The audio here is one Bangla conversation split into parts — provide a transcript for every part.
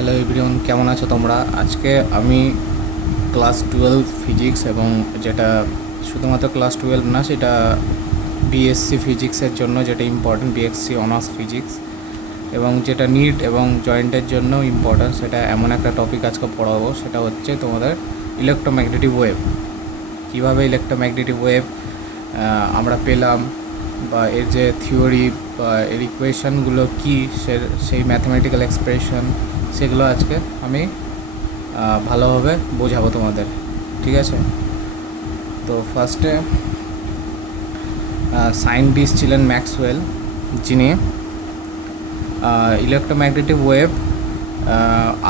হ্যালো এভরিওয়ান, কেমন আছো তোমরা? আজকে আমি ক্লাস 12 ফিজিক্স এবং যেটা শুধুমাত্র ক্লাস 12 না, সেটা বিএসসি ফিজিক্সের জন্য যেটা ইম্পর্ট্যান্ট, বিএসসি অনার্স ফিজিক্স এবং যেটা নিট এবং জয়েন্টের জন্য ইম্পর্ট্যান্ট, সেটা এমন একটা টপিক আজকে পড়াবো। সেটা হচ্ছে তোমাদের ইলেকট্রোম্যাগনেটিক ওয়েভ। কীভাবে ইলেকট্রোম্যাগনেটিক ওয়েভ আমরা পেলাম, বা এর যে থিওরি বা এর ইকুয়েশানগুলো কী, সেই ম্যাথমেটিক্যাল এক্সপ্রেশন, সেগুলো আজকে আমি ভালোভাবে বোঝাবো তোমাদের। ঠিক আছে? তো ফার্স্টে সায়েন্টিস্ট ছিলেন ম্যাক্সওয়েল, যিনি ইলেকট্রোম্যাগনেটিক ওয়েভ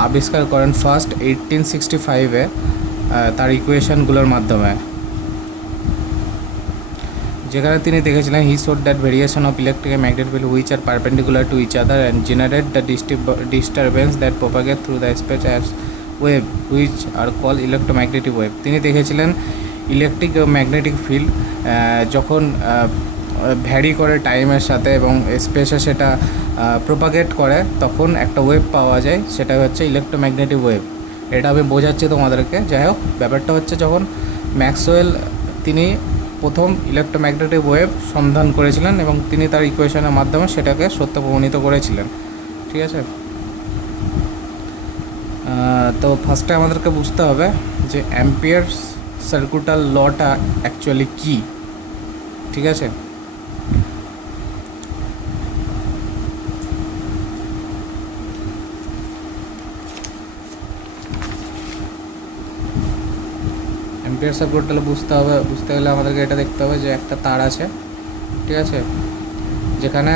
আবিষ্কার করেন ফার্স্ট 1865-এ তার ইকুয়েশানগুলোর মাধ্যমে, যেখানে তিনি দেখেছিলেন he showed that variation of electric and magnetic field which are perpendicular to each other and generate the disturbance that propagate through the space as wave which are call electromagnetic wave. তিনি দেখেছিলেন ইলেকট্রিক ও ম্যাগনেটিক ফিল্ড যখন ভ্যারি করে টাইমের সাথে এবং স্পেসে সেটা প্রোপাগেট করে, তখন একটা ওয়েভ পাওয়া যায়, সেটা হচ্ছে ইলেকট্রোম্যাগনেটিক ওয়েভ। এটা আমি বোঝাচ্ছি তোমাদেরকে। যাই হোক, ব্যাপারটা হচ্ছে যখন ম্যাক্সওয়েল তিনি প্রথম ইলেকট্রোম্যাগনেটিক ওয়েভ সন্ধান করেছিলেন এবং তিনি তার ইকুয়েশনের মাধ্যমে সেটাকে সত্য প্রমাণিত করেছিলেন। ঠিক আছে? তো ফার্স্টে আমাদেরকে বুঝতে হবে যে অ্যাম্পিয়ারস সার্কিটাল লটা অ্যাকচুয়ালি কী। ঠিক আছে? অ্যাম্পিয়ার সার্কিটাল বুঝতে গেলে আমাদেরকে এটা দেখতে হবে যে একটা তার আছে, ঠিক আছে, যেখানে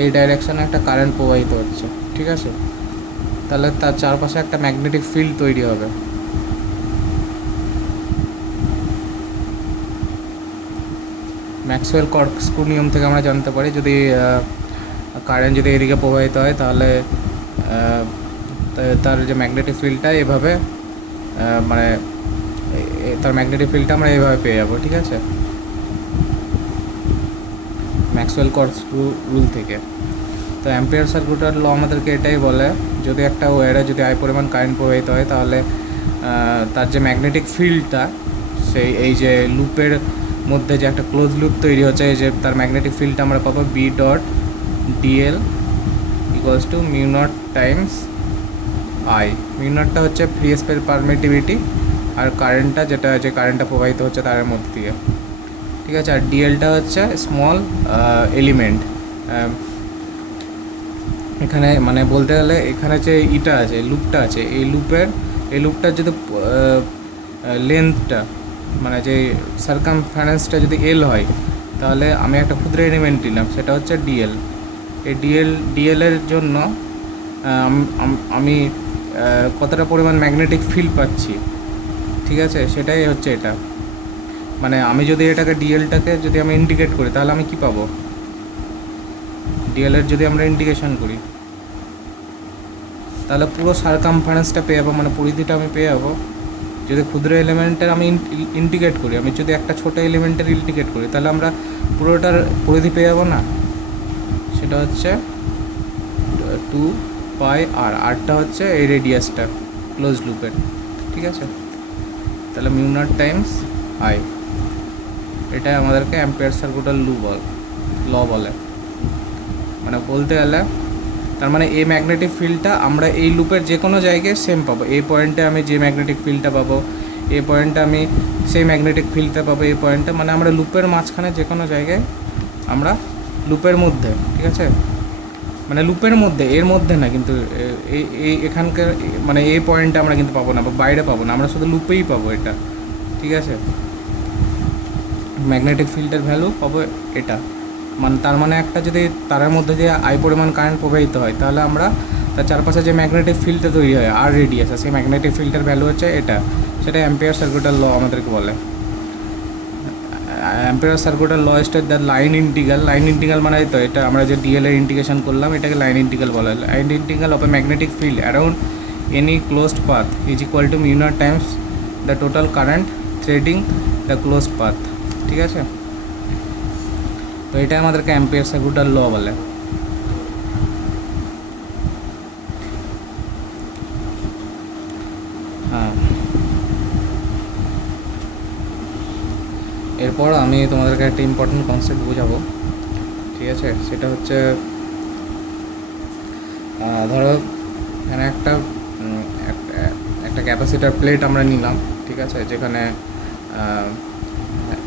এই ডাইরেকশনে একটা কারেন্ট প্রবাহিত হচ্ছে। ঠিক আছে? তাহলে তার চারপাশে একটা ম্যাগনেটিক ফিল্ড তৈরি হবে। ম্যাক্সওয়েল কর্কস্ক্রু নিয়ম থেকে আমরা জানতে পারি, যদি কারেন্ট যদি এদিকে প্রবাহিত হয়, তাহলে তার যে ম্যাগনেটিক ফিল্ডটা এভাবে মানে তার ম্যাগনেটিক ফিল্ডটা আমরা এইভাবে পেয়ে যাবো। ঠিক আছে? ম্যাক্সওয়েল কর্কস্ক্রু রুল থেকে। তো অ্যাম্পিয়ার সার্কিটাল ল আমাদেরকে এটাই বলে, যদি একটা ওয়্যারে যদি আই পরিমাণ কারেন্ট প্রবাহিত হয়, তাহলে তার যে ম্যাগনেটিক ফিল্ডটা, সেই এই যে লুপের মধ্যে যে একটা ক্লোজ লুপ তৈরি হচ্ছে, এই যে তার ম্যাগনেটিক ফিল্ডটা আমরা পাবো B dot DL equals to mu naught times I. Mu নটটা হচ্ছে ফ্রি স্পেস পারমিটিভিটি, আর কারেন্টটা যেটা যে কারেন্টটা প্রবাহিত হচ্ছে তার মধ্যে দিয়ে। ঠিক আছে? আর ডিএলটা হচ্ছে স্মল এলিমেন্ট। এখানে মানে বলতে গেলে এখানে যে ইটা আছে, লুপটা আছে, এই লুপটার যদি লেন্থটা মানে যে সার্কামফারেন্সটা যদি এল হয়, তাহলে আমি একটা ক্ষুদ্র এলিমেন্ট নিলাম, সেটা হচ্ছে ডিএল। এই ডিএলের জন্য আমি কতটা পরিমাণ ম্যাগনেটিক ফিল্ড পাচ্ছি, ঠিক আছে, সেটাই হচ্ছে এটা। মানে আমি যদি এটাকে ডিএলটাকে যদি আমি ইন্ডিকেট করি, তাহলে আমি কি পাবো? ডিএলের যদি আমরা ইন্ডিকেশন করি, তাহলে পুরো সার্কামফারেন্সটা পেয়ে যাবো, মানে পরিধিটা আমি পেয়ে যাবো। যদি ক্ষুদ্র এলিমেন্টের আমি ইন্ডিকেট করি, আমি যদি একটা ছোটো এলিমেন্টের ইন্ডিকেট করি, তাহলে আমরা পুরোটার পরিধি পেয়ে যাবো না? সেটা হচ্ছে 2 পাই আর আরটা হচ্ছে এই রেডিয়াসটা ক্লোজ লুপের। ঠিক আছে? তাহলে মিউ নট টাইমস আই, এটাই আমাদেরকে অ্যাম্পিয়ার সার্কিটাল ল বলে। মানে বলতে গেলে তার মানে এই ম্যাগনেটিক ফিল্ডটা আমরা এই লুপের যে কোনো জায়গায় সেম পাবো। এই পয়েন্টে আমি যে ম্যাগনেটিক ফিল্ডটা পাবো, এই পয়েন্টে আমি সেই ম্যাগনেটিক ফিল্ডটা পাবো, এই পয়েন্টে মানে আমরা লুপের মাঝখানে যে কোনো জায়গায় আমরা লুপের মধ্যে, ঠিক আছে, মানে লুপের মধ্যে, এর মধ্যে না, কিন্তু এই এখানকার মানে এই পয়েন্টে আমরা কিন্তু পাবো না, বা বাইরে পাবো না, আমরা শুধু লুপেই পাবো এটা। ঠিক আছে? ম্যাগনেটিক ফিল্ডের ভ্যালু পাবো এটা। মানে তার মানে একটা যদি তারের মধ্যে যে আই পরিমাণ কারেন্ট প্রবাহিত হয়, তাহলে আমরা তার চারপাশে যে ম্যাগনেটিক ফিল্ডটা তৈরি হয় আর রেডিয়াস, সেই ম্যাগনেটিক ফিল্ডের ভ্যালু হচ্ছে এটা। সেটা অ্যাম্পিয়ার সার্কিটাল ল আমাদেরকে বলে। Ampere circuital law states the line integral মানে তো এটা আমরা যে ডিএল এর ইন্টিগ্রেশন করলাম, এটাকে লাইন ইন্টিগ্রাল বলা হয়। Line integral of A magnetic field around any closed path is equal to mu naught Times the total current threading the closed path. ঠিক আছে? তো এটা আমাদেরকে অ্যাম্পিয়ার সার্কিটাল ল বলে। হ্যাঁ, এরপর আমি তোমাদেরকে একটা ইম্পর্টেন্ট কনসেপ্ট বোঝাবো, ঠিক আছে? সেটা হচ্ছে ধরো এখানে একটা ক্যাপাসিটার প্লেট আমরা নিলাম, ঠিক আছে?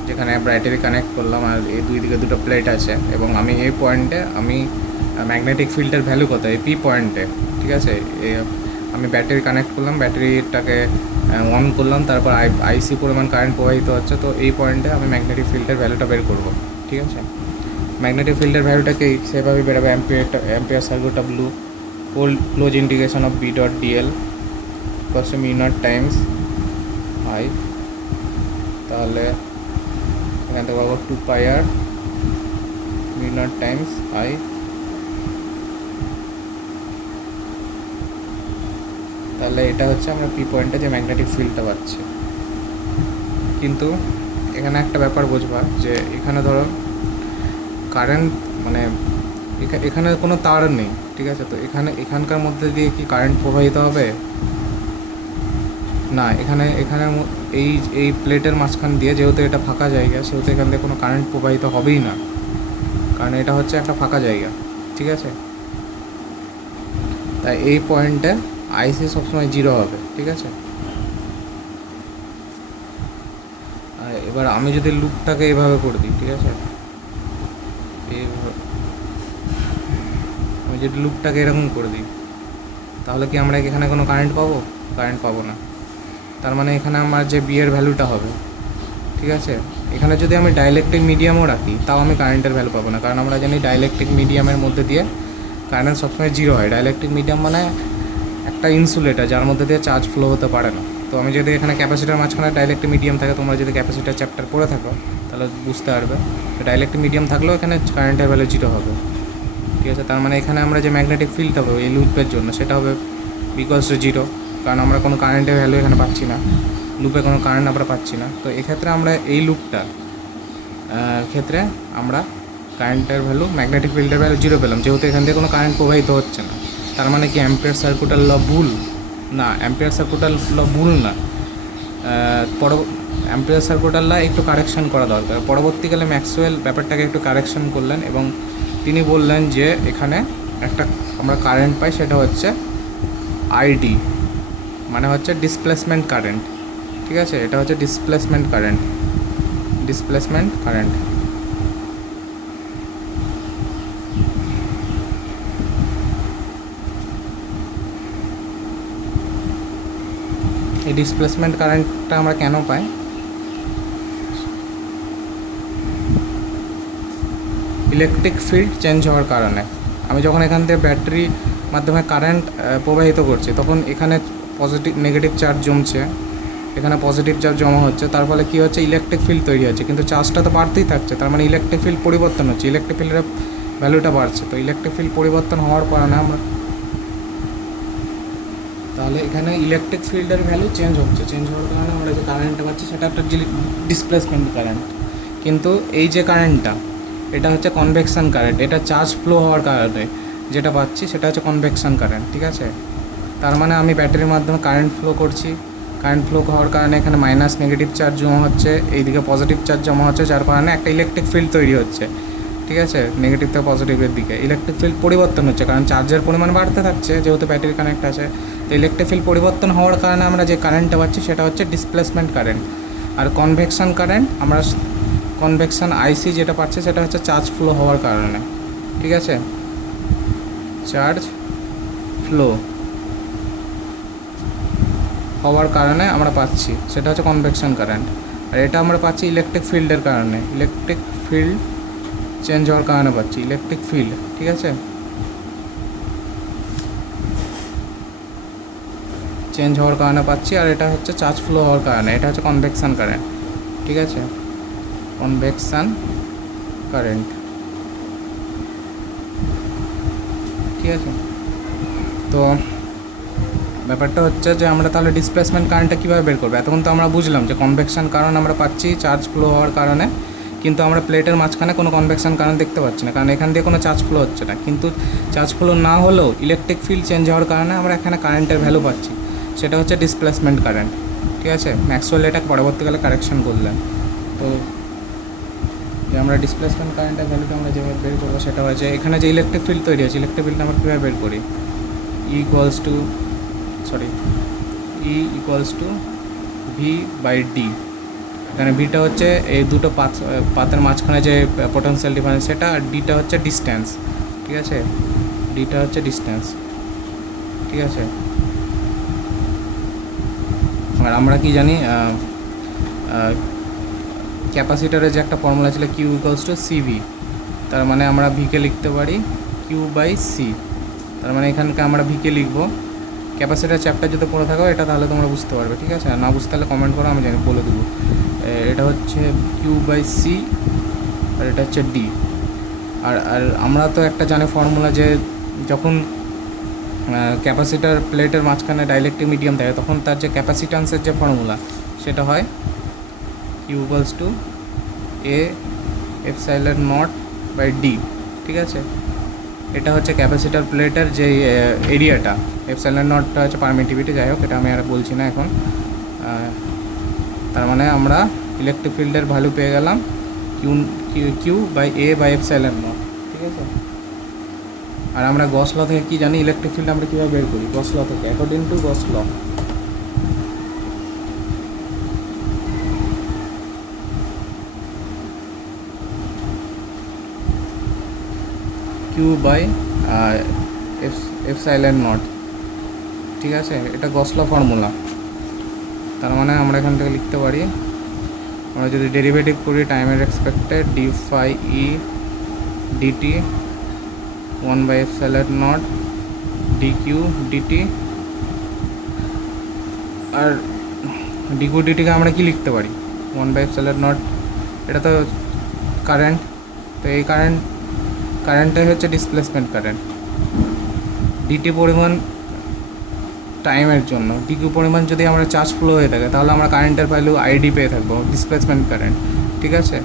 যেখানে ব্যাটারি কানেক্ট করলাম, আর এই দুই দিকে দুটো প্লেট আছে, এবং আমি এই পয়েন্টে আমি ম্যাগনেটিক ফিল্ডের ভ্যালু কত, এই পি পয়েন্টে, ঠিক আছে? আমি ব্যাটারি কানেক্ট করলাম, ব্যাটারিটাকে অন করলাম, তারপর আইসি পরিমাণ কারেন্ট প্রবাহিত হচ্ছে, তো এই পয়েন্টে আমি ম্যাগনেটিক ফিল্ডের ভ্যালুটা বের করব, ঠিক আছে? ম্যাগনেটিক ফিল্ডের ভ্যালুটাকে সেভাবে বেরোবে, ampere circuit of loop close integration of B dot DL plus mu naught times I. তাহলে এখান থেকে পাবো 2πr mu naught times I. তাহলে এটা হচ্ছে আমরা পি পয়েন্টে যে ম্যাগনেটিক ফিল্ডটা পাচ্ছি। কিন্তু এখানে একটা ব্যাপার বুঝবা, যে এখানে ধরো কারেন্ট মানে এখানে কোনো তার নেই, ঠিক আছে? তো এখানকার মধ্যে দিয়ে কি কারেন্ট প্রবাহিত হবে? না, এখানে এই প্লেটের মাঝখান দিয়ে, যেহেতু এটা ফাঁকা জায়গা, সেহেতু এখান থেকে কোনো কারেন্ট প্রবাহিত হবেই না, কারণ এটা হচ্ছে একটা ফাঁকা জায়গা, ঠিক আছে? তাই এই পয়েন্টে আইসি সবসময় 0 হবে, ঠিক আছে? এবার আমি যদি লুপটাকে এভাবে করে দিই, ঠিক আছে? আমি যদি লুপটাকে এরকম করে দিই, তাহলে কি আমরা এখানে কোনো কারেন্ট পাবো? কারেন্ট পাবো না। তার মানে এখানে আমার যে বি এর ভ্যালুটা হবে, ঠিক আছে? এখানে যদি আমি ডাইলেকট্রিক মিডিয়ামও রাখি, তাও আমি কারেন্টের ভ্যালু পাবো না, কারণ আমরা জানি ডাইলেকট্রিক মিডিয়ামের মধ্যে দিয়ে কারেন্ট সবসময় 0 হয়। ডাইলেকট্রিক মিডিয়াম মানে একটা ইনসুলেটার, যার মধ্যে দিয়ে চার্জ ফ্লো হতে পারে না। তো আমি যদি এখানে ক্যাপাসিটার মাঝখানে ডাইলেকট্রিক মিডিয়াম থাকে, তোমরা যদি ক্যাপাসিটার চ্যাপ্টার পড়ে থাকো তাহলে বুঝতে পারবে, ডাইলেকট্রিক মিডিয়াম থাকলেও এখানে কারেন্টের ভ্যালু 0 হবে, ঠিক আছে? তার মানে এখানে আমরা যে ম্যাগনেটিক ফিল্ড হবে এই লুপের জন্য, সেটা হবে বিকজ 0, কারণ আমরা কোনো কারেন্টের ভ্যালু এখানে পাচ্ছি না, লুপে কোনো কারেন্ট আমরা পাচ্ছি না। তো এক্ষেত্রে আমরা এই লুপটা ক্ষেত্রে আমরা কারেন্টের ভ্যালু, ম্যাগনেটিক ফিল্ডের ভ্যালু 0 পেলাম, যেহেতু এখান থেকে কোনো কারেন্ট প্রবাহিত হচ্ছে না। তার মানে কি অ্যাম্পিয়ার সার্কিটের ল ভুল? না, অ্যাম্পিয়ার সার্কিটের ল ভুল না। অ্যাম্পিয়ার সার্কিটের ল একটু কারেকশন করা দরকার। পরবর্তীকালে ম্যাক্সওয়েল ব্যাপারটাকে একটু কারেকশন করলেন, এবং তিনি বললেন যে এখানে একটা আমরা কারেন্ট পাই, সেটা হচ্ছে আইডি, মানে হচ্ছে ডিসপ্লেসমেন্ট কারেন্ট, ঠিক আছে? এটা হচ্ছে ডিসপ্লেসমেন্ট কারেন্ট। এই ডিসপ্লেসমেন্ট কারেন্টটা আমরা কেন পাই? ইলেকট্রিক ফিল্ড চেঞ্জ হওয়ার কারণে। আমি যখন এখান থেকে ব্যাটারি মাধ্যমে কারেন্ট প্রবাহিত করছি, তখন এখানে নেগেটিভ চার্জ জমছে, এখানে পজিটিভ চার্জ জমা হচ্ছে, তার ফলে কী হচ্ছে? ইলেকট্রিক ফিল্ড তৈরি হচ্ছে, কিন্তু চার্জটা তো বাড়তেই থাকছে, তার মানে ইলেকট্রিক ফিল্ড পরিবর্তন হচ্ছে, ইলেকট্রিক ফিল্ডের ভ্যালুটা বাড়ছে। তো ইলেকট্রিক ফিল্ড পরিবর্তন হওয়ার কারণে তাহলে এখানে ইলেকট্রিক ফিল্ডের ভ্যালু চেঞ্জ হওয়ার কারণে আমরা যে কারেন্টটা পাচ্ছি সেটা একটা ডিসপ্লেসমেন্ট কারেন্ট। কিন্তু এই যে কারেন্টটা, এটা হচ্ছে কনভেকশন কারেন্ট, এটা চার্জ ফ্লো হওয়ার কারণে যেটা পাচ্ছি সেটা হচ্ছে কনভেকশন কারেন্ট, ঠিক আছে? তার মানে আমি ব্যাটারির মাধ্যমে কারেন্ট ফ্লো করছি, কারেন্ট ফ্লো হওয়ার কারণে এখানে মাইনাস নেগেটিভ চার্জ জমা হচ্ছে, এইদিকে পজিটিভ চার্জ জমা হচ্ছে, যার কারণে একটা ইলেকট্রিক ফিল্ড তৈরি হচ্ছে, ঠিক আছে? নেগেটিভ থেকে পজিটিভের দিকে ইলেকট্রিক ফিল্ড পরিবর্তন হচ্ছে, কারণ চার্জের পরিমাণ বাড়তে থাকছে, যেহেতু ব্যাটারি কানেক্ট আছে। তো ইলেকট্রিক ফিল্ড পরিবর্তন হওয়ার কারণে আমরা যে কারেন্টটা পাচ্ছি সেটা হচ্ছে ডিসপ্লেসমেন্ট কারেন্ট। আর কনভেকশন কারেন্ট, আমরা কনভেকশন আইসি যেটা পাচ্ছি সেটা হচ্ছে চার্জ ফ্লো হওয়ার কারণে, ঠিক আছে? চার্জ ফ্লো হওয়ার কারণে আমরা পাচ্ছি, সেটা হচ্ছে কনভেকশন কারেন্ট। আর এটা আমরা পাচ্ছি ইলেকট্রিক ফিল্ডের কারণে, ইলেকট্রিক ফিল্ড চেঞ্জ হওয়ার কারণে পাচ্ছি ইলেকট্রিক ফিল্ড, ঠিক আছে? চেঞ্জ হওয়ার কারণে পাচ্ছি, আর এটা হচ্ছে চার্জ ফ্লো হওয়ার কারণে, এটা হচ্ছে কনভেকশন কারেন্ট, ঠিক আছে? কনভেকশন কারেন্ট, ঠিক আছে? তো ব্যাপারটা হচ্ছে যে আমরা তাহলে ডিসপ্লেসমেন্ট কারেন্টটা কীভাবে বের করবো? এতক্ষণ তো আমরা বুঝলাম যে কনভেকশন কারণ আমরা পাচ্ছি চার্জ ফ্লো হওয়ার কারণে, কিন্তু আমরা প্লেটের মাঝখানে কোনো কনভেকশন কারেন্ট দেখতে পাচ্ছি না, কারণ এখান দিয়ে কোনো চার্জ ফ্লো হচ্ছে না। কিন্তু চার্জ ফ্লো না হলেও ইলেকট্রিক ফিল্ড চেঞ্জ হওয়ার কারণে আমরা এখানে কারেন্টের ভ্যালু পাচ্ছি। সেটা হচ্ছে ডিসপ্লেসমেন্ট কারেন্ট। ঠিক আছে, ম্যাক্সওয়েল এটা পরবর্তীকালে কারেকশন করলেন। তো যে আমরা ডিসপ্লেসমেন্ট কারেন্টের ভ্যালুটা আমরা যেভাবে বের করবো সেটা হয় যে এখানে যে ইলেকট্রিক ফিল্ড তৈরি হচ্ছে, ইলেকট্রিক ফিল্ডটা আমরা কীভাবে বের করি, E equals to V by D. এখানে ভিটা হচ্ছে এই দুটো পাতের মাঝখানে যে পোটেনশিয়াল ডিফারেন্স সেটা, আর ডিটা হচ্ছে ডিস্ট্যান্স। ঠিক আছে, ডিটা হচ্ছে ডিস্ট্যান্স। ঠিক আছে, আর আমরা কি জানি ক্যাপাসিটারের যে একটা ফর্মুলা ছিল কিউ ইকুয়ালস টু সিভি, তার মানে আমরা ভিকে লিখতে পারি কিউ বাই সি। তার মানে এখানকে আমরা ভিকে লিখবো, ক্যাপাসিটার চ্যাপ্টার যদি পড়ে থাকো এটা তাহলে তোমরা বুঝতে পারবে। ঠিক আছে, আর না বুঝতে তাহলে কমেন্ট করো, আমি জানি বলে দেবো। এটা হচ্ছে কিউ বাই সি আর এটা হচ্ছে ডি। আর আর আমরা তো একটা জানি ফর্মুলা যে যখন ক্যাপাসিটার প্লেটের মাঝখানে ডাইলেকট্রিক মিডিয়াম থাকে তখন তার যে ক্যাপাসিট্যান্সের যে ফর্মুলা সেটা হয় Q equals to A epsilon naught by D. ঠিক আছে, এটা হচ্ছে ক্যাপাসিটার প্লেটের যে এরিয়াটা, এপসাইলন নটটা হচ্ছে পারমিটিভিটি, যাই হোক এটা আমি আর বলছি না এখন। তার মানে আমরা ইলেকট্রিক ফিল্ডের ভ্যালু পেয়ে গেলাম Q by A by epsilon naught. ঠিক আছে, আর আমরা গস ল থেকে কী জানি ইলেকট্রিক ফিল্ড আমরা কীভাবে বের করি, গস ল থেকে, according to Gauss law Q by epsilon naught. ঠিক আছে, এটা গস ল ফর্মুলা। তার মানে আমরা এখান থেকে লিখতে পারি, আমরা যদি ডেরিভেটিভ করি টাইমের রেসপেক্টে d phi E dt 1 by epsilon naught d q dt, আর ডিকিউ ডিটিকে আমরা কি লিখতে পারি 1 বাই এপসাইলন নট, এটা তো কারেন্ট, তো এই কারেন্টটাই হচ্ছে ডিসপ্লেসমেন্ট কারেন্ট। ডিটি পরিমাণ টাইমের জন্য, ডিকিউ পরিমাণ যদি আমরা চার্জ ফ্লো হয়ে থাকে তাহলে আমরা কারেন্টের ভ্যালু আইডি পেয়ে থাকবো, ডিসপ্লেসমেন্ট কারেন্ট। ঠিক আছে,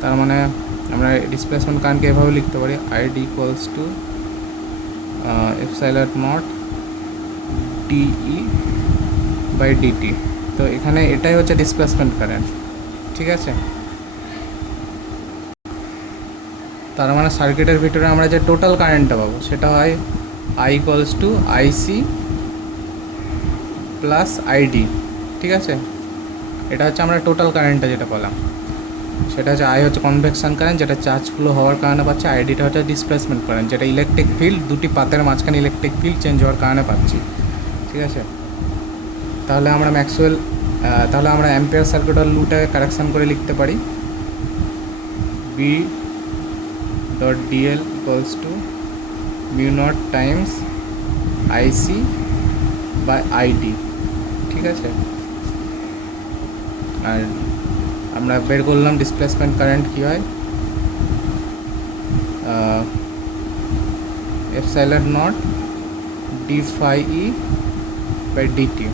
তার মানে আমরা ডিসপ্লেসমেন্ট কারেন্টকে এভাবে লিখতে পারি ID equals to epsilon naught DE by DT. তো এখানে এটাই হচ্ছে ডিসপ্লেসমেন্ট কারেন্ট। ঠিক আছে, তার মানে সার্কিটের ভিতরে আমরা যে টোটাল কারেন্টটা পাবো সেটা হয় I equals to IC plus ID. ঠিক আছে, এটা হচ্ছে আমরা টোটাল কারেন্টটা যেটা পেলাম, সেটা হচ্ছে আই হচ্ছে কনভেকশন কারেন্ট যেটা চার্জ ফ্লো হওয়ার কারণে পাচ্ছে, আইডিটা হচ্ছে ডিসপ্লেসমেন্ট কারেন্ট যেটা ইলেকট্রিক ফিল্ড দুটি পাতের মাঝখানে ইলেকট্রিক ফিল্ড চেঞ্জ হওয়ার কারণে পাচ্ছি। ঠিক আছে, তাহলে আমরা তাহলে আমরা অ্যাম্পিয়ার সার্কিটের লুটাকে কারেকশান করে লিখতে পারি B dot DL equals to mu naught times IC by ID. ঠিক আছে, আর আমরা বের করলাম ডিসপ্লেসমেন্ট কারেন্ট কী হয় epsilon naught D phi E by DT.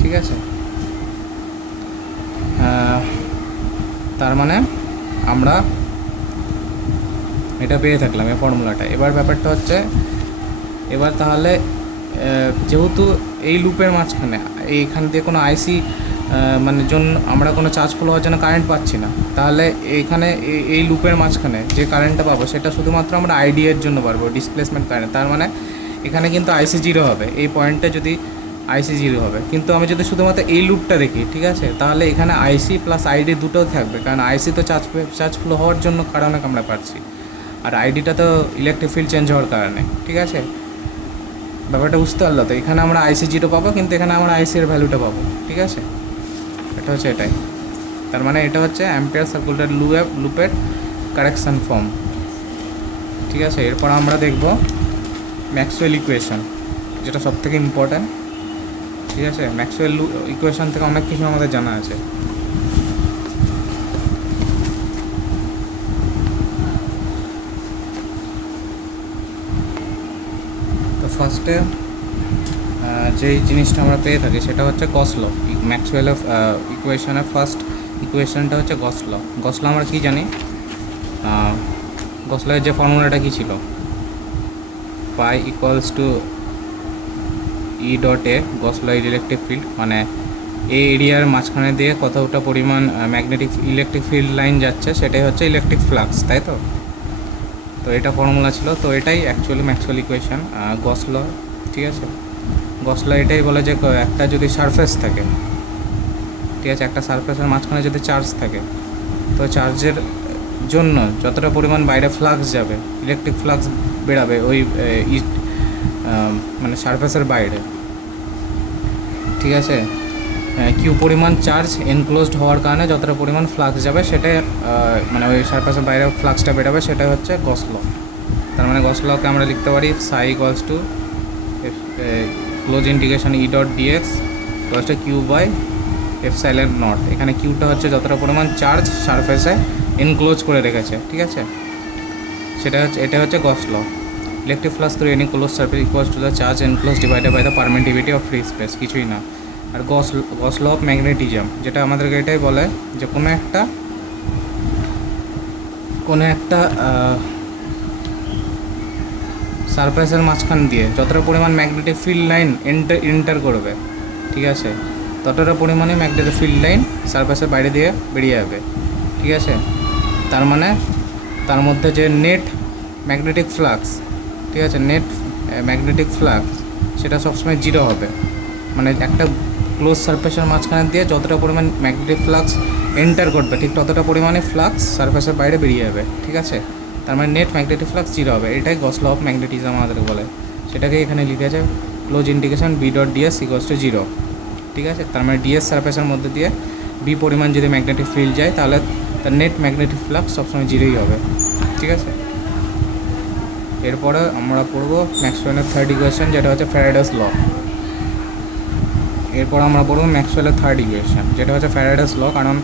ঠিক আছে, তার মানে আমরা এটা পেয়ে থাকলাম এই ফর্মুলাটা। এবার ব্যাপারটা হচ্ছে, এবার তাহলে যেহেতু এই লুপের মাঝখানে এইখান দিয়ে কোনো আইসি মানে আমরা কোনো চার্জ ফ্লো হওয়ার জন্য কারেন্ট পাচ্ছি না, তাহলে এইখানে এই লুপের মাঝখানে যে কারেন্টটা পাবো সেটা শুধুমাত্র আমরা আইডি এর জন্য পারবো, ডিসপ্লেসমেন্ট কারেন্ট। তার মানে এখানে কিন্তু আইসি জিরো হবে, এই পয়েন্টে যদি আইসি জিরো হবে। কিন্তু আমি যদি শুধুমাত্র এই লুপটা দেখি, ঠিক আছে, তাহলে এখানে আইসি প্লাস আইডি দুটোও থাকবে, কারণ আইসি তো চার্জ ফ্লো হওয়ার জন্য কারণে আমরা পাচ্ছি, আর আইডিটা তো ইলেকট্রিক ফিল্ড চেঞ্জ হওয়ার কারণে। ঠিক আছে, ব্যাপারটা বুঝতে পারলো তো, এখানে আমরা আইসি জিরো পাবো কিন্তু এখানে আমরা আইসির ভ্যালুটা পাবো। ঠিক আছে, এটা হচ্ছে এটাই। তার মানে এটা হচ্ছে অ্যাম্পিয়ার সার্কুলার লুপের কারেকশান ফর্ম। ঠিক আছে, এরপর আমরা দেখব ম্যাক্সওয়েল ইকুয়েশন, যেটা সবথেকে ইম্পর্ট্যান্ট। ঠিক আছে, ম্যাক্সওয়েল ইকুয়েশন থেকে অনেক কিছু আমাদের জানা আছে। তো ফার্স্টে যেই জিনিসটা আমরা পেয়ে থাকি সেটা হচ্ছে গস ল। ম্যাক্সওয়েলের ইকুয়েশনের ফার্স্ট ইকুয়েশনটা হচ্ছে গস ল। গস ল আমরা কী জানি, গস ল এর যে ফর্মুলাটা কী ছিল, phi equals to E dot A Gauss law electric field, মানে এই এরিয়ার মাঝখানে দিয়ে কতটা পরিমাণ ম্যাগনেটিক ইলেকট্রিক ফিল্ড লাইন যাচ্ছে সেটাই হচ্ছে ইলেকট্রিক ফ্লাক্স, তাই তো? তো এটা ফর্মুলা ছিল, তো এটাই অ্যাকচুয়ালি ম্যাক্সওয়েল ইকুয়েশন, গস ল, ঠিক আছে? গস ল এটাই বলে যে একটা যদি সারফেস থাকে, ঠিক আছে, একটা সারফেসের মাঝখানে যদি চার্জ থাকে, তো চার্জের জন্য যতটা পরিমাণ বাইরে ফ্লাক্স যাবে, ইলেকট্রিক ফ্লাক্স বেরাবে ওই মানে সারফেসের বাইরে, ঠিক আছে? কিউ পরিমাণ চার্জ এনক্লোজড হওয়ার কারণে যতটা পরিমাণ ফ্লাক্স যাবে সেটাই মানে ওই সারফেসের বাইরে ফ্লাক্সটা বেরোবে, সেটাই হচ্ছে গস ল। তার মানে গস লকে আমরা লিখতে পারি psi equals to close integration E dot DX equals to Q by epsilon naught. এখানে কিউটা হচ্ছে যতটা পরিমাণ চার্জ সারফেসে এনক্লোজ করে রেখেছে, ঠিক আছে? সেটা হচ্ছে, এটা হচ্ছে Gauss law. Electric flux through any closed surface equals to the charge enclosed divided by the permittivity of free space, কিছুই না। আর গস ল অফ ম্যাগনেটিজম, যেটা আমাদেরকে এটাই বলে যে কোনো একটা সারফেসের মাঝখান দিয়ে যতটা পরিমাণ ম্যাগনেটিক ফিল্ড লাইন এন্টার করবে, ঠিক আছে, ততটা পরিমাণে ম্যাগনেটিক ফিল্ড লাইন সারফেসের বাইরে দিয়ে বেরিয়ে যাবে, ঠিক আছে? তার মানে তার মধ্যে যে নেট ম্যাগনেটিক ফ্লাক্স, ঠিক আছে, নেট ম্যাগনেটিক ফ্লাক্স সেটা সবসময় জিরো হবে। মানে একটা ক্লোজ সারফেসের মাঝখানে দিয়ে যতটা পরিমাণ ম্যাগনেটিক ফ্লাক্স এন্টার করবে ঠিক ততটা পরিমাণে ফ্লাক্স সারফেসের বাইরে বেরিয়ে যাবে, ঠিক আছে? তার মানে নেট ম্যাগনেটিক ফ্লাক্স জিরো হবে। এটাই গস ল অফ ম্যাগনেটিজম আমাদের বলে। সেটাকে এখানে লিখে আছে close integration B dot DS equals to zero, ঠিক আছে? তার মানে ডিএস সারফেসের মধ্যে দিয়ে বি পরিমাণ যদি ম্যাগনেটিক ফিল্ড যায় তাহলে তার নেট ম্যাগনেটিক ফ্লাক্স সবসময় জিরোই হবে, ঠিক আছে? এরপরে আমরা পড়বো ম্যাক্সওয়েলের থার্ড ইকুয়েশন, যেটা হচ্ছে ফ্যারাডেস ল। এরপর আমরা পড়বো ম্যাক্সওয়েলের থার্ড ইকুয়েশন, যেটা হচ্ছে ফ্যারাডেস ল। কারণ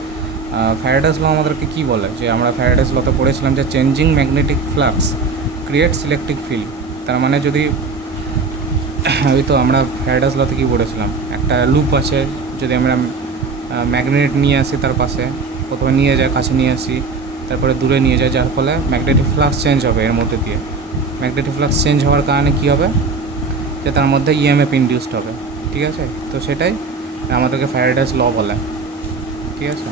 ফ্যারাডেস ল আমাদেরকে কী বলে, যে আমরা ফ্যারাডেস লতে পড়েছিলাম যে changing magnetic flux creates electric field. তার মানে যদি ওই তো আমরা ফ্যারাডেস লতে কী পড়েছিলাম, একটা লুপ আছে, যদি আমরা ম্যাগনেট নিয়ে আসি তার পাশে, প্রথমে নিয়ে যায়, কাছে নিয়ে আসি, তারপরে দূরে নিয়ে যায়, যার ফলে ম্যাগনেটিক ফ্লাক্স চেঞ্জ হবে এর মধ্যে দিয়ে। ম্যাগনেটিক ফ্লাক্স চেঞ্জ হওয়ার কারণে কী হবে, যে তার মধ্যে ইএমএফ ইনডিউসড হবে, ঠিক আছে? তো সেটাই আমাদেরকে ফ্যারাডেস ল বলে, ঠিক আছে?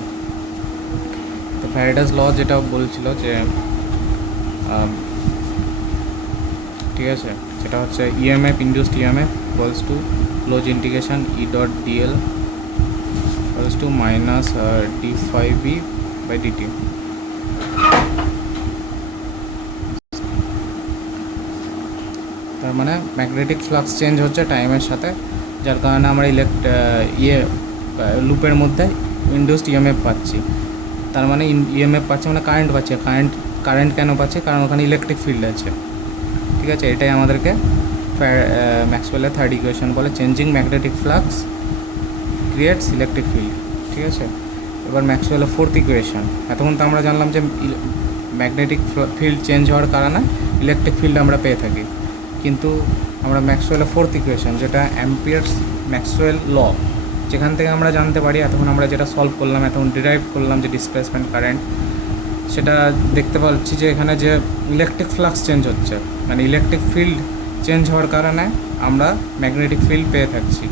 তো ফ্যারাডেস ল যেটা বলছিল যে ঠিক আছে, সেটা হচ্ছে EMF induced EMF equals to close integration E dot DL equals to minus D five B by DT. তার মানে ম্যাগনেটিক ফ্লাক্স চেঞ্জ হচ্ছে টাইমের সাথে, যার কারণে আমরা লুপের মধ্যে ইনডিউসড ইএমএফ পাচ্ছি। তার মানে ইএমএফ পাচ্ছি মানে কারেন্ট পাচ্ছি। কারেন্ট কেন পাচ্ছি, কারণ ওখানে ইলেকট্রিক ফিল্ড আছে, ঠিক আছে? এটাই আমাদেরকে ম্যাক্সওয়েলের থার্ড ইকুয়েশন বলে, changing magnetic flux creates electric field, ঠিক আছে? এবার ম্যাক্সওয়েলের ফোর্থ ইকুয়েশন। এতক্ষণ তো আমরা জানলাম যে ম্যাগনেটিক ফিল্ড চেঞ্জ হওয়ার কারণে ইলেকট্রিক ফিল্ড আমরা পেয়ে থাকি, কিন্তু আমরা ম্যাক্সওয়েলের ফোর্থ ইকুয়েশন, যেটা অ্যাম্পিয়ার্স ম্যাক্সওয়েল ল, যেখান থেকে আমরা জানতে পারি, এতক্ষণ আমরা যেটা সলভ করলাম, এতক্ষণ ডিরাইভ করলাম যে ডিসপ্লেসমেন্ট কারেন্ট, সেটা দেখতে পাচ্ছি যে এখানে যে ইলেকট্রিক ফ্লাক্স চেঞ্জ হচ্ছে, মানে ইলেকট্রিক ফিল্ড চেঞ্জ হওয়ার কারণে আমরা ম্যাগনেটিক ফিল্ড পেয়ে থাকছি,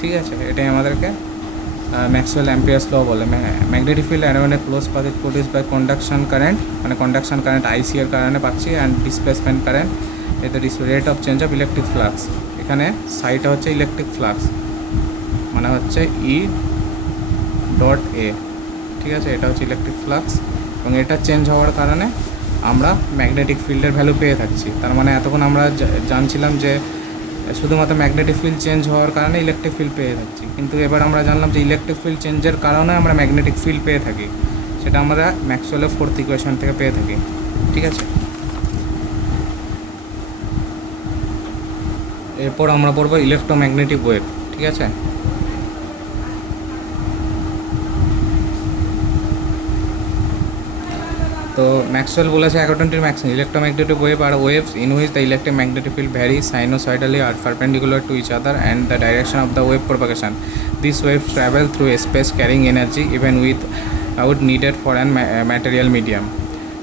ঠিক আছে? এটাই আমাদেরকে ম্যাক্সওয়েল অ্যাম্পিয়ার্স ল বলে। Magnetic field around a close path produce by conduction current, মানে কন্ডাকশন কারেন্ট আইসি এর কারণে পাচ্ছি, and displacement current at the rate of change of electric flux. এখানে সাইটা হচ্ছে ইলেকট্রিক ফ্লাক্স, মানে হচ্ছে ই ডট এ, ঠিক আছে? এটা হচ্ছে ইলেকট্রিক ফ্লাক্স, এবং এটা চেঞ্জ হওয়ার কারণে আমরা ম্যাগনেটিক ফিল্ডের ভ্যালু পেয়ে থাকছি। তার মানে এতক্ষণ আমরা জানছিলাম যে শুধুমাত্র ম্যাগনেটিক ফিল্ড চেঞ্জ হওয়ার কারণে ইলেকট্রিক ফিল্ড পেয়ে থাকছি, কিন্তু এবার আমরা জানলাম যে ইলেকট্রিক ফিল্ড চেঞ্জের কারণে আমরা ম্যাগনেটিক ফিল্ড পেয়ে থাকি, সেটা আমরা ম্যাক্সওয়েলের ফোর্থ ইকুয়েশন থেকে পেয়ে থাকি, ঠিক আছে? এরপর আমরা পড়বো ইলেকট্রোম্যাগনেটিক ওয়েভ, ঠিক আছে? তো ম্যাক্সওয়েল বলেছে according to Maxwell electromagnetic wave আর waves in which the electromagnetic field varies sinusoidally or perpendicular to each other and the direction of the wave propagation. These waves travel through space carrying energy even without needed for an material medium.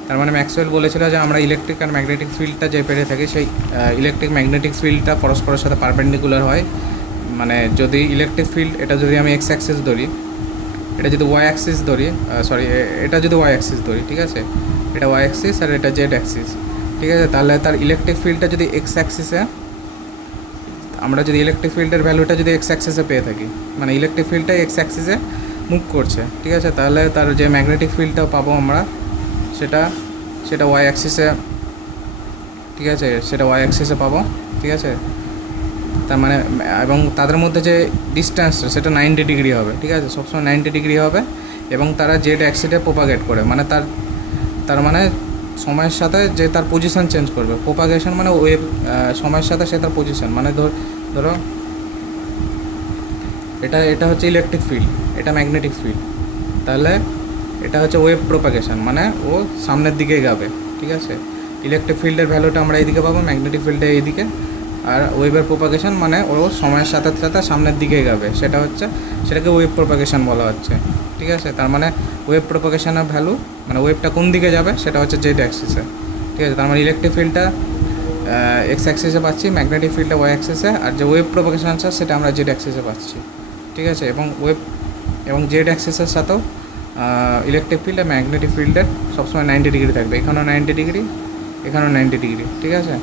তার মানে ম্যাক্সওয়েল বলেছিল যে আমরা ইলেকট্রিক আর ম্যাগনেটিক ফিল্ডটা যে পেরে থাকি, সেই ইলেকট্রিক ম্যাগনেটিক ফিল্ডটা পরস্পরের সাথে পারপেন্ডিকুলার হয় মানে যদি ইলেকট্রিক ফিল্ড, এটা যদি আমি এক্স অ্যাক্সিস ধরি, এটা যদি ওয়াই অ্যাক্সিস ধরি, সরি এটা যদি ওয়াই অ্যাক্সিস ধরি, ঠিক আছে, এটা ওয়াই অ্যাক্সিস আর এটা জেড অ্যাক্সিস, ঠিক আছে, তাহলে তার ইলেকট্রিক ফিল্ডটা যদি এক্স অ্যাক্সিসে, আমরা যদি ইলেকট্রিক ফিল্ডের ভ্যালুটা যদি এক্স অ্যাক্সিসে পেয়ে থাকি, মানে ইলেকট্রিক ফিল্ডটা এক্স অ্যাক্সিসে মুভ করছে, ঠিক আছে, তাহলে তার যে ম্যাগনেটিক ফিল্ডটাও পাবো আমরা সেটা ওয়াই অ্যাক্সিসে, ঠিক আছে, সেটা ওয়াই অ্যাক্সিসে পাবো, ঠিক আছে। তার মানে এবং তাদের মধ্যে যে ডিস্ট্যান্সটা সেটা 90 ডিগ্রি হবে, ঠিক আছে, সবসময় 90 ডিগ্রি হবে, এবং তারা জেড অ্যাক্সিসে প্রোপাগেট করে, মানে তার মানে সময়ের সাথে যে তার পজিশন চেঞ্জ করবে, প্রোপাগেশন মানে ওয়েভ, সময়ের সাথে সে তার পজিশন, মানে ধরো এটা হচ্ছে ইলেকট্রিক ফিল্ড, এটা ম্যাগনেটিক ফিল্ড, তাহলে এটা হচ্ছে ওয়েভ প্রোপাগেশন, মানে ও সামনের দিকে যাবে, ঠিক আছে। ইলেকট্রিক ফিল্ডের ভ্যালুটা আমরা এইদিকে পাবো, ম্যাগনেটিক ফিল্ডে এইদিকে, আর ওয়েভের প্রোপাগেশন মানে ও সময়ের সাথে সাথে সামনের দিকে যাবে, সেটাকে ওয়েভ প্রোপাগেশন বলা হচ্ছে, ঠিক আছে। তার মানে ওয়েভ প্রোপাগেশনের ভ্যালু মানে ওয়েভটা কোন দিকে যাবে সেটা হচ্ছে জেড অ্যাক্সিসে, ঠিক আছে। তার মানে ইলেকট্রিক ফিল্ডটা এক্স অ্যাক্সিসে পাচ্ছি, ম্যাগনেটিক ফিল্ডটা ওয়াই অ্যাক্সিসে, আর যে ওয়েভ প্রোপাগেশন আছে সেটা আমরা জেড অ্যাক্সিসে পাচ্ছি, ঠিক আছে। এবং জেড অ্যাক্সিসের সাথেও ইলেকট্রিক ফিল্ড আর ম্যাগনেটিক ফিল্ডের সবসময় 90 ডিগ্রি থাকবে, এখানেও 90 ডিগ্রি, এখানেও 90 ডিগ্রি, ঠিক আছে।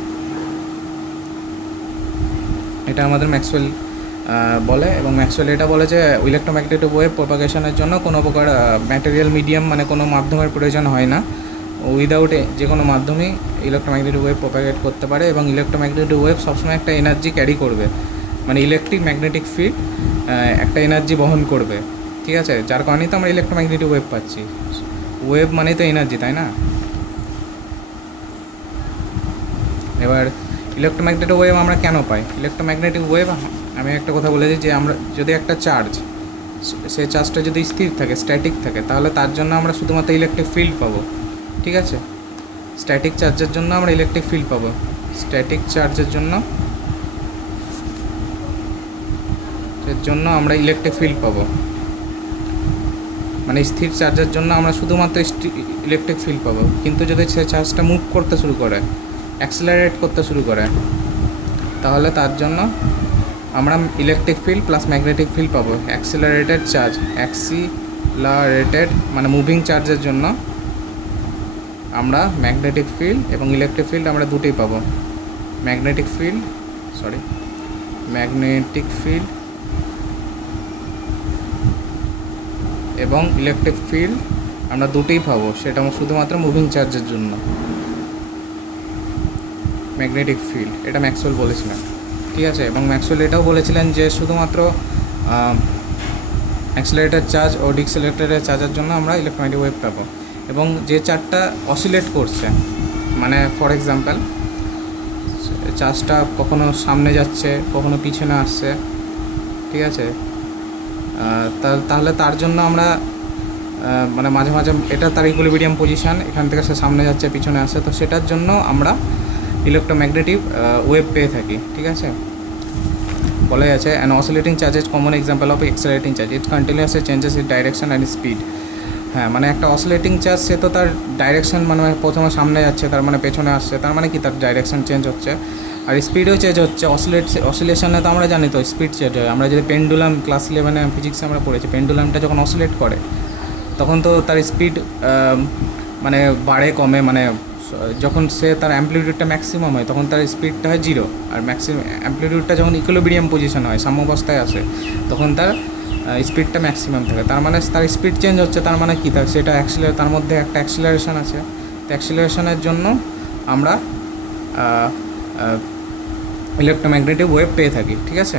এটা আমাদের ম্যাক্সওয়েল বলে, এবং ম্যাক্সওয়েল এটা বলে যে ইলেকট্রোম্যাগনেটিক ওয়েভ প্রোপাগেশনের জন্য কোনো প্রকার ম্যাটেরিয়াল মিডিয়াম মানে কোনো মাধ্যমের প্রয়োজন হয় না, উইদাউট যে কোনো মাধ্যমেই ইলেকট্রোম্যাগনেটিক ওয়েভ প্রোপাগেট করতে পারে, এবং ইলেকট্রোম্যাগনেটিক ওয়েভ সবসময় একটা এনার্জি ক্যারি করবে, মানে ইলেকট্রিক ম্যাগনেটিক ফিল্ড একটা এনার্জি বহন করবে, ঠিক আছে, যার কারণেই তো আমরা ইলেকট্রোম্যাগনেটিক ওয়েভ পাচ্ছি। ওয়েভ মানেই তো এনার্জি, তাই না? এবার ইলেকট্রোম্যাগনেটিক ওয়েভ আমরা কেন পাই? ইলেকট্রোম্যাগনেটিক ওয়েভ, আমি একটা কথা বলেছি যে আমরা যদি একটা চার্জ, সেই চার্জটা যদি স্থির থাকে, স্ট্যাটিক থাকে, তাহলে তার জন্য আমরা শুধুমাত্র ইলেকট্রিক ফিল্ড পাবো, ঠিক আছে। স্ট্যাটিক চার্জের জন্য আমরা ইলেকট্রিক ফিল্ড পাবো, স্ট্যাটিক চার্জের জন্য আমরা ইলেকট্রিক ফিল্ড পাবো, মানে স্থির চার্জের জন্য আমরা শুধুমাত্র ইলেকট্রিক ফিল্ড পাবো। কিন্তু যদি সে চার্জটা মুভ করতে শুরু করে, অ্যাক্সেলারেট করতে শুরু করে, তাহলে তার জন্য আমরা electric field plus magnetic field পাবো। অ্যাক্সিলারেটেড মানে মুভিং চার্জের জন্য আমরা ম্যাগনেটিক ফিল্ড এবং ইলেকট্রিক ফিল্ড আমরা দুটোই পাবো। ম্যাগনেটিক ফিল্ড এবং ইলেকট্রিক ফিল্ড আমরা দুটোই পাবো, সেটা শুধুমাত্র মুভিং চার্জের জন্য। ম্যাগনেটিক ফিল্ড, এটা ম্যাক্সওয়েল বলেছিলেন, ঠিক আছে। এবং ম্যাক্সওয়েল এটাও বলেছিলেন যে শুধুমাত্র অ্যাক্সিলারেটেড চার্জ ও ডিক্সিলারেটেড চার্জের জন্য আমরা ইলেকট্রোম্যাগনেটিক ওয়েভ পাবো। এবং যে চার্জটা অসিলেট করছে, মানে ফর এক্সাম্পল চার্জটা কখনো সামনে যাচ্ছে, কখনো পিছনে আসছে, ঠিক আছে, তাহলে তার জন্য আমরা মানে মাঝে মাঝে এটা তার ইকুইলিব্রিয়াম পজিশন, এখান থেকে সে সামনে যাচ্ছে পিছনে আসছে, তো সেটার জন্য আমরা ইলেকট্রোম্যাগনেটিক ওয়েভ পেয়ে থাকি, ঠিক আছে। বলা যাচ্ছে an oscillating charge is common example of accelerating charge, it continuously changes it direction and speed. হ্যাঁ, মানে একটা অসিলেটিং চার্জ, সে তো তার ডাইরেকশন মানে প্রথমে সামনে যাচ্ছে, তার মানে পেছনে আসছে, তার মানে কি তার ডাইরেকশন চেঞ্জ হচ্ছে, আর স্পিডও চেঞ্জ হচ্ছে। অসিলেশনে তো আমরা জানি তো স্পিড চেঞ্জ হয়। আমরা যদি পেন্ডুলাম, ক্লাস 11 ফিজিক্সে আমরা পড়েছি, পেন্ডুলামটা যখন অসিলেট করে তখন তো তার স্পিড মানে বাড়ে কমে, মানে যখন সে তার অ্যাম্প্লিটিউডটা ম্যাক্সিমাম হয় তখন তার স্পিডটা হয় 0, আর অ্যাম্প্লিটিউডটা যখন ইকুইলিব্রিয়াম পজিশন হয়, সাম্যাবস্থায় আসে, তখন তার স্পিডটা ম্যাক্সিমাম থাকে। তার মানে তার স্পিড চেঞ্জ হচ্ছে, তার মানে কি সেটা তার মধ্যে একটা অ্যাক্সিলারেশন আছে। তো অ্যাক্সিলারেশনের জন্য আমরা ইলেকট্রোম্যাগনেটিক ওয়েভ পেয়ে থাকি, ঠিক আছে।